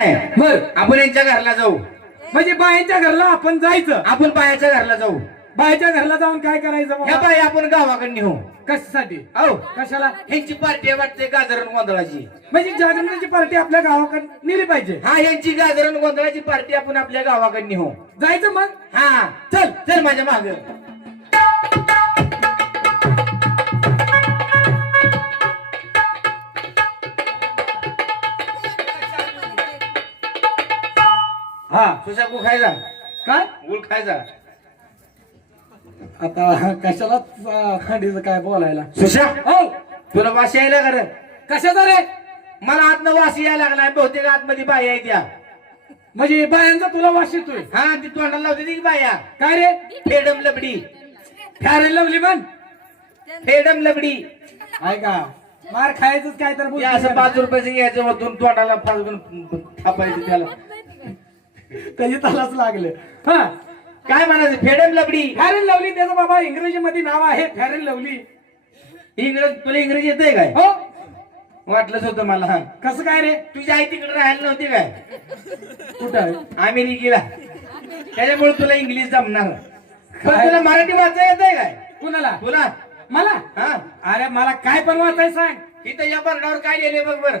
बर आपण यांच्या घरला जाऊ. म्हणजे बायांच्या घरला आपण जायचं. आपण बायाच्या घरला जाऊ. बायांच्या घरला जाऊन काय करायचं ह्या? बाई आपण गावाकडे नेऊ कशासाठी? हो कशाला? ह्यांची पार्टी आहे वाटते गाजरण गोंधळाची. म्हणजे जागरणाची पार्टी आपल्या गावाकडे नेली पाहिजे. हा यांची गाजरण गोंधळाची पार्टी आपण आपल्या गावाकडे नेऊ. जायचं मग? हा. चल. चल माझ्या माग. तुझा गु खायचा? काय गुळ खायचा? आता कशाला अं, थंडीचं काय बोलायला? सुशा? हो. तुला वास यायला कर कशाचा रे? मला आतनं वास यायला लागलाय बहुतेक आतमध्ये बाया आहे त्या म्हणजे बायांचा तुला वास येतोय? हा ती तोंडाला लावते ती बाया. काय रे? फेडम लबडी. फॅर लवली म्हण? फेडम लबडी. आहे का? मार खायचंच काय तर असं? पाच रुपयाचं घ्यायचं मधून तोंडाला फालगून थापायचं त्याला. त्याची त्यालाच लागलं. हा? काय म्हणायचं? फेडम लबडी. फॅरन लवली त्याचं बाबा इंग्रजी मध्ये नाव आहे फॅरन लवली. इंग्रज तुला इंग्रजी येतंय काय? हो. वाटलंच होतं मला. हा कसं काय रे? तुझी आई तिकडे राहायला नव्हती काय? कुठं? अमेरिकेला. त्याच्यामुळे तुला इंग्लिश जमणार. पण? तुला मराठी वाचा येत आहे काय? कुणाला? तुला? मला? हा. अरे मला काय पण वाचाय सांग. इथं या बर्डावर काय लिहिले बघ बर.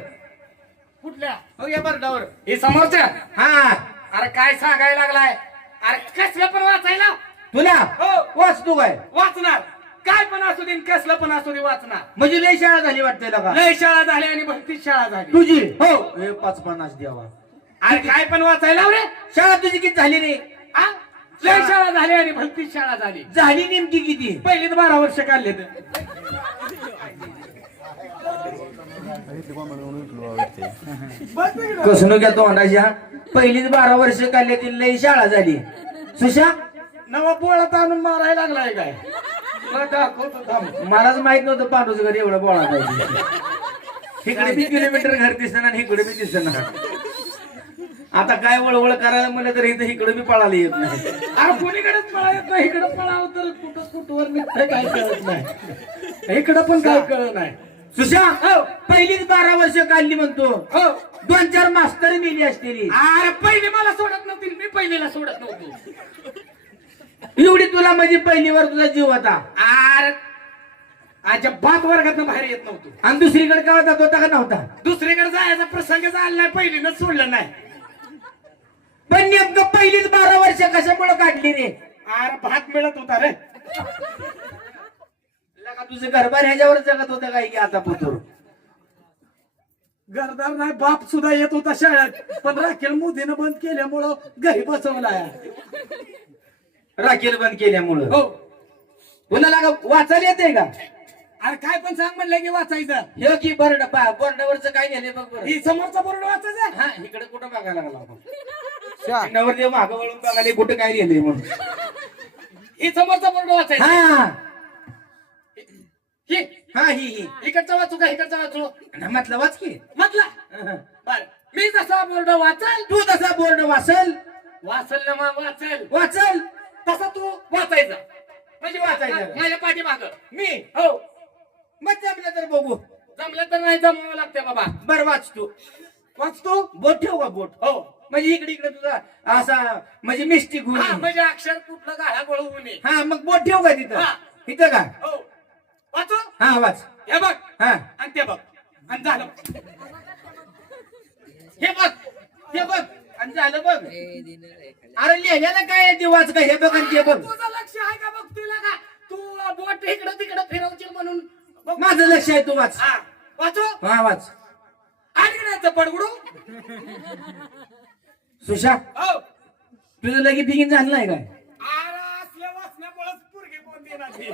कुठल्या? हो या बर्डावर. हे समोरच्या. हा. अरे काय सांगायला लागलाय? अरे कसलं पण वाचायला? तुला? हो. वाच तू काय? वाचणार. काय पण असू दे कसलं पण असू दे वाचणार. म्हणजे लय शाळा झाली वाटते का लय शाळा झाली आणि भरती शाळा झाली. तुझी? हो. हे पाच पन्नास द्यावा. अरे काय पण वाचायला लाव रे. शाळा तुझी किती झाली रे? आ? लय शाळा झाली आणि भरती शाळा झाली. झाली नेमकी किती? पहिली तर बारा वर्ष काढले तर कसं घ्या तोंडाच्या पहिलीच बारा वर्ष काढली ती लय शाळा झाली. सुशा? नवा पोळात आणून मारायला लागलाय काय. मलाच माहीत नव्हतं पांडूच घर एवढं बोळा पाहिजे इकडे बी किलोमीटर घर दिसत आणि इकडे बी दिसत आता काय वळवळ करायला म्हणलं तर इथं इकडे बी पळायला येत नाही. कोणीकडेच पळा येत नाही. इकडे पळाव तर कुठं कुठवर निघतंय काय कळत नाही. इकडं पण काय कळत नाही. सुशा? पहिलीच बारा वर्ष काढली म्हणतो. हो. दोन चार मास्तर मिली असतील. अरे पहिले मला सोडत नव्हती. मी पहिलेला सोडत नव्हतो. एवढी तुला म्हणजे पहिलीवर तुझा जीव होता. अरे आजच्या बात वर्गात बाहेर येत नव्हतो. आणि दुसरीकडे का होता तो होता का नव्हता? दुसरीकडे जायचा प्रसंग झाला नाही पहिलीनं सोडलं नाही. पण नेमकं पहिलीच बारा वर्ष कशामुळे काढली रे? अरे भात मिळत होता रे. लगा तुझं घरबार ह्याच्यावर जगत होतं काय की आता पुतूर? घरदार नाही बाप सुद्धा येत होता शाळेत. पण राखेल मोदीनं बंद केल्यामुळं घरी बसवलाय राखेल बंद केल्यामुळं? हो. पुन्हा लागा वाचायला येते का? अरे काय पण सांग म्हणलं की वाचायचं. हे की बरड बोर्डावरचं काय नेले बघ बरं. ही समोरचा बोर्ड वाचायचा? हा इकडे कुठं बघायला लागला नवरदेव माग वळून बघायला कुठं काय लिहिले म्हणून? ही समोरचा बोर्ड वाचायचा. हा. ही हा ही ही. इकडचा वाचू का इकडचा वाचू? म्हटलं वाच की. हं. बर. मी जसा बोर्ड वाचल तू तसा बोर्ड वाचल. वाचल ना मग वाचल. वाचल. तसा तू वाचायचा. म्हणजे वाचायचं. माझ्या पाठीमाग. मी? हो. मग जमलं तर बघू. जमलं तर नाही जमावं लागते बाबा. बर वाच तू. वाचतो बोट ठेव का बोट? हो. म्हणजे इकडे इकडे तुझा असा म्हणजे मिस्टेक होईल म्हणजे अक्षर कुठलं गाळा गोळवू नये हा मग बोट ठेव का तिथं. इथं का? हो. वाचू हा वाच. हे बघ. हा. आणि ते बघ. आणि झालं हे बघ. ते बघ. आणि झालं बघ. अरे लिहिल्याला काय आहे ते वाच का हे बघ आणि ते बघ. तुझं लक्ष आहे का बघ तुला का? तू बोट इकडं तिकडं फिरवशील म्हणून. बघ. माझं लक्ष आहे तू वाच. हा, वाचू हा वाच. आणण्याचं पडगडू सुशा हो. तुझं लगी बिगीन झालं नाही काय? अरे असल्या वाचण्यामुळेच पोरगे कोण देणार ते.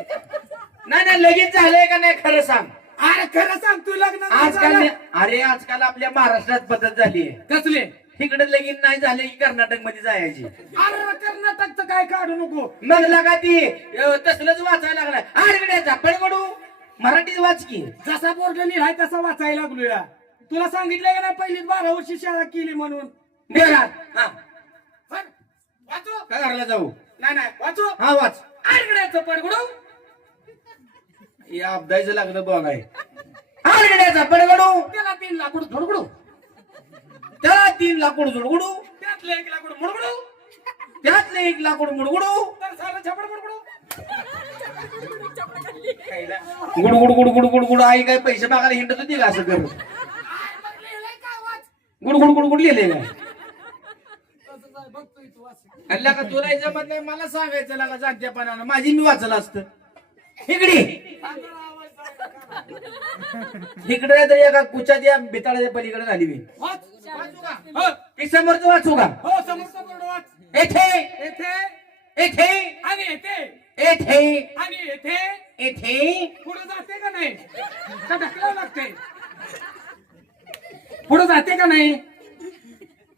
नाही नाही लगेच झालंय का नाही खरं सांग. अरे खरं सांग तू लग्न आजकाल? अरे आजकाल आपल्या महाराष्ट्रात पद्धत झाली कसले? तिकडे लगीन नाही झाले की कर्नाटकमध्ये जायची. अरे कर्नाटकचं काय काढू नको? मग लगा ती अं, तसलंच वाचायला लागलाय. आरगड्याचा पडगडू मराठीत वाच की. जसा बोर्ड लिहाय तसा वाचायला लागलो या तुला सांगितलं का नाही पहिलीच बारा वर्षी शाळा केली म्हणून? बेरा हा. वाचू काय घरला जाऊ? नाही नाही वाचू हा वाच. आरगड्याचं पडगडू. या अब्दायचं लागलं बघ आहे. आरगड्याचा पडगडू त्याला तीन लाकूड धडगडू त्याला तीन लाकूड जुडगुडू त्यातलं एक लाकूड मुडमुडू त्यातलं एक लाकूड मुडगुडू. तर सारं छपड मुडमुडू गुड गुड गुड गुड गुड गुड आई काय पैसे मागायला हिंडत होती का असं करत गुड गुड गुड गुड लिहिले काय तसंच आहे, बघतोय तू असं. अल्ला का तुला जमत नाही मला सांगायचं लागा जात्यापणानं माझी मी वाचलं असतं. इकडे. इकडे तर एका कुचाच्या बिताळाच्या पलीकडे झाली मी. वाच. हो, ते समोरचं वाचू का? हो समोरचा बोर्ड वाच. येथे. येथे. येथे. आणि येथे. येथे. आणि येथे. येथे. पुढे जाते का नाही? का ढकलावं लागते? पुढे जाते का नाही?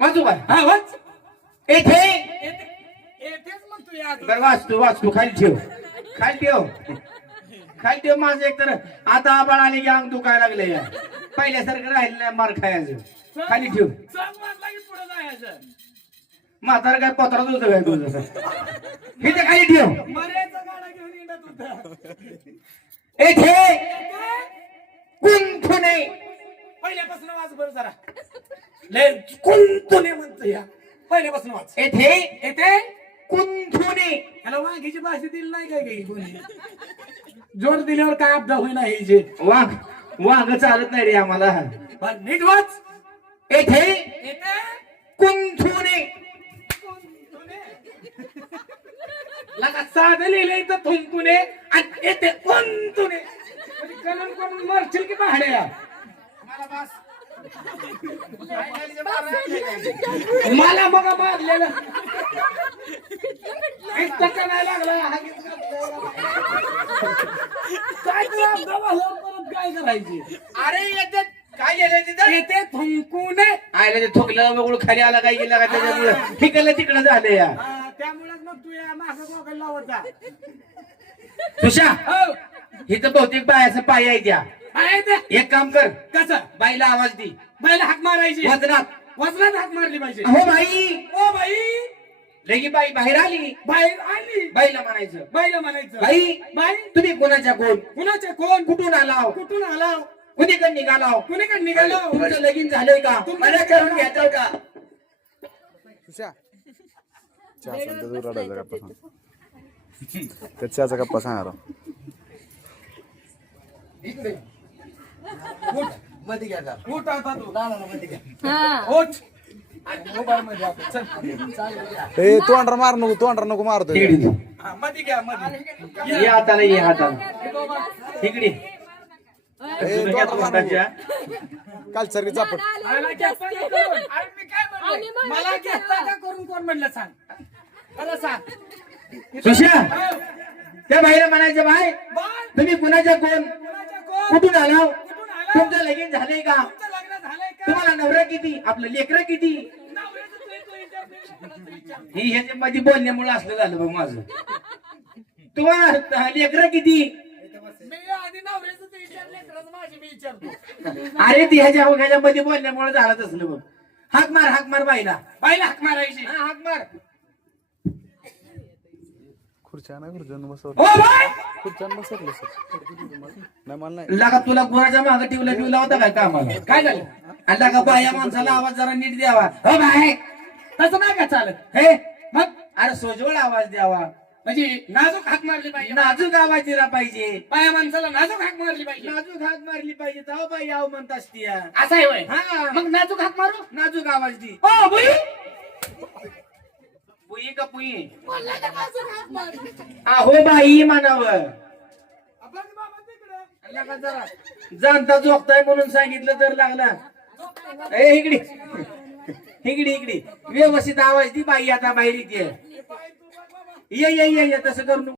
वाचू का? हा वाच. येथे. येथे. येथेच म्हणतो या बरं वाचतो खाली ठेव. खाली ठेव खाली ठेव माझं एक तर. आता आबाळ आले की अंग दुखायला लागले. या पहिल्यासारखं राहिलं नाही मार खायचं. खाली ठेव. पुढे जायचं. म्हातारा काय पत्रात होतं काय तुझं? इथे खाली ठेव. येथे कुंठुने पहिल्यापासून वाच बरं जरा. लय कुंतुने म्हणतो या पहिल्यापासून वाच. येथे येथे? कुंठुने ह्याला वाघीची भाषा दिली नाही काय काही कोणी? जोड दिल्यावर काय अपदा होईना ही जे. वाघ वाघ चालत नाही रे आम्हाला. पण नीट वाच येथे? येथे कुंठुने लगा साधं लिहिलंय तर थुंकुने आणि येते कुंतुने म्हणजे कलम करून मरशील की भाड्या? मला मग मारलेलं टक्का नाही लागला? घातलं. काय तुला अपघात झाल्यावर परत काय करायची? अरे येते. काय गेलं तिथं? येते थुंकुने आयला ते थोकलं बघून खाली आला काय गेला का त्याच्यामुळं तिकडलं तिकडं झालं या. हा, त्यामुळेच मग तू या मागं मोबाईल लावत जा. तुषा हो. इथं बहुतेक बायाचं पाय आहे त्या. आहे ते एक काम कर. कसं? बाईला आवाज दे. बाईला हाक मारायची. वजनात. वजनात हाक मारली पाहिजे. हो बाई. O by. लगी बाई बाहेर आली. बाहेर आली. बाईला म्हणायचं बाईला म्हणायचं बाई बाई तुम्ही कोणाच्या कोण? कुणाचे कोण? कुठून आलाव? कुठून आला कुणीकडे निघालाव? कुणीकडे निघालो तुमचं लगीन झालंय का? मला करून घ्यायचं का? गप्पा सांग. उठ. मोबाईल मध्ये आपण. चल. ए तू अंडर मार नको तू अंडर नको मारतोय. तिकडे तू. हा, मध्ये घ्या मध्ये ये हाताला ये हाताला तिकडे ए तू अंडर मार नको. काल चापट मला घेता का करून? अरे मी काय म्हणलोय? मला घेता का करून कोण म्हणलं सांग? मला सांग. सुशा त्या बाईला म्हणायचं बाय तुम्ही कुणाच्या कोण? कुणाच्या कोण? कुठून आलाव कुठून आला? तुमचं लगीन झालंय का तुमचं लग्न झालंय का तुम्हाला नवरा किती? आपलं लेकरं किती? ही ह्याच्या मध्ये बोलण्यामुळे असलं झालं बघ माझं. तुम्हाला लेकरं किती? अरे ती ह्याच्या ह्याच्या मध्ये बोलण्यामुळे झालं तसलं बघ. हाक मार हाक मार बाईला. बाईला हाक मारायची. हा, हाक मार. खुर्च्या ना खुर्च्यानं बसव ओ बाय! खुर्च्यानं बसवलं सर. नाही मला नाही. लागा तुला गुराच्या मागे टिवला टिवला होता काय कामाला? काय झालं? आणि लागा बाया माणसाला आवाज जरा नीट द्यावा. हो बाय! तसं नाही का चालत? हे मग? अरे सोजवळ आवाज द्यावा. म्हणजे नाजूक हाक मारली पाहिजे. नाजूक आवाज दिला पाहिजे. बाया माणसाला नाजूक हाक मारली पाहिजे. नाजूक हाक मारली पाहिजे. जाऊ बाई याव म्हणत असती या. असं आहे होय? हा. मग नाजूक हाक मारू? नाजूक आवाज दी. ओ बुई! पुई का पुई? अहो बाई म्हणावं जाणता जोगताय म्हणून सांगितलं तर लागला. ए इकडे. इकडे इकडे. व्यवस्थित आवाज दी बाई आता बाहेर येते. ये ये ये ये तसं करू नको.